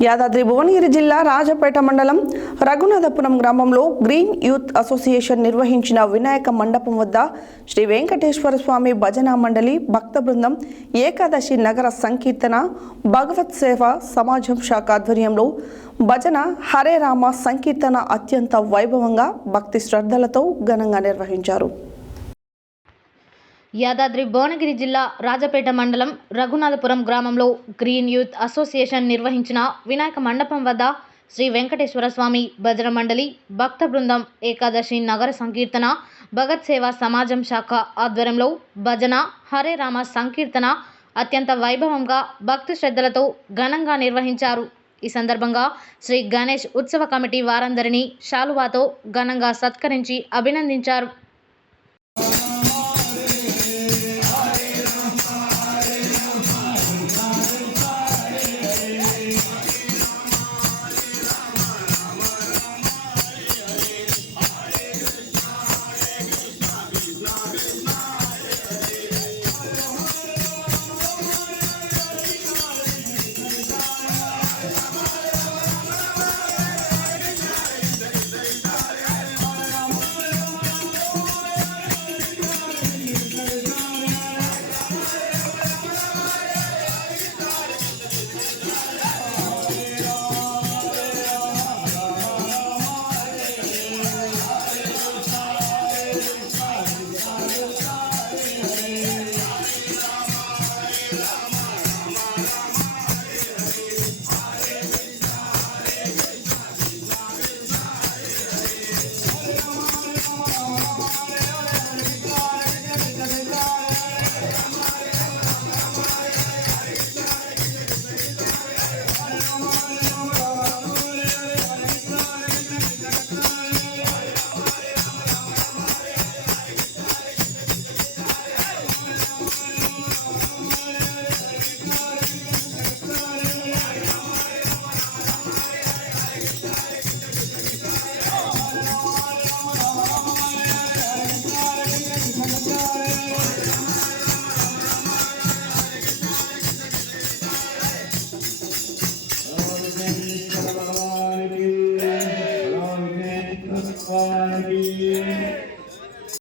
యాదాద్రి భువనగిరి జిల్లా రాజపేట మండలం రఘునాథపురం గ్రామంలో గ్రీన్ యూత్ అసోసియేషన్ నిర్వహించిన వినాయక మండపం వద్ద శ్రీ వెంకటేశ్వర స్వామి భజన మండలి భక్త బృందం ఏకాదశి నగర సంకీర్తన భగవత్ సేవ సమాజం శాఖ ఆధ్వర్యంలో భజన హరే రామ సంకీర్తన అత్యంత వైభవంగా భక్తి శ్రద్ధలతో ఘనంగా నిర్వహించారు. యాదాద్రి భువనగిరి జిల్లా రాజపేట మండలం రఘునాథపురం గ్రామంలో గ్రీన్ యూత్ అసోసియేషన్ నిర్వహించిన వినాయక మండపం వద్ద శ్రీ వెంకటేశ్వర స్వామి భజన మండలి భక్త బృందం ఏకాదశి నగర సంకీర్తన భగత్ సేవ సమాజం శాఖ ఆధ్వర్యంలో భజన హరే రామ సంకీర్తన అత్యంత వైభవంగా భక్తి శ్రద్ధలతో ఘనంగా నిర్వహించారు. ఈ సందర్భంగా శ్రీ గణేష్ ఉత్సవ కమిటీ వారందరినీ శాలువాతో ఘనంగా సత్కరించి అభినందించారు.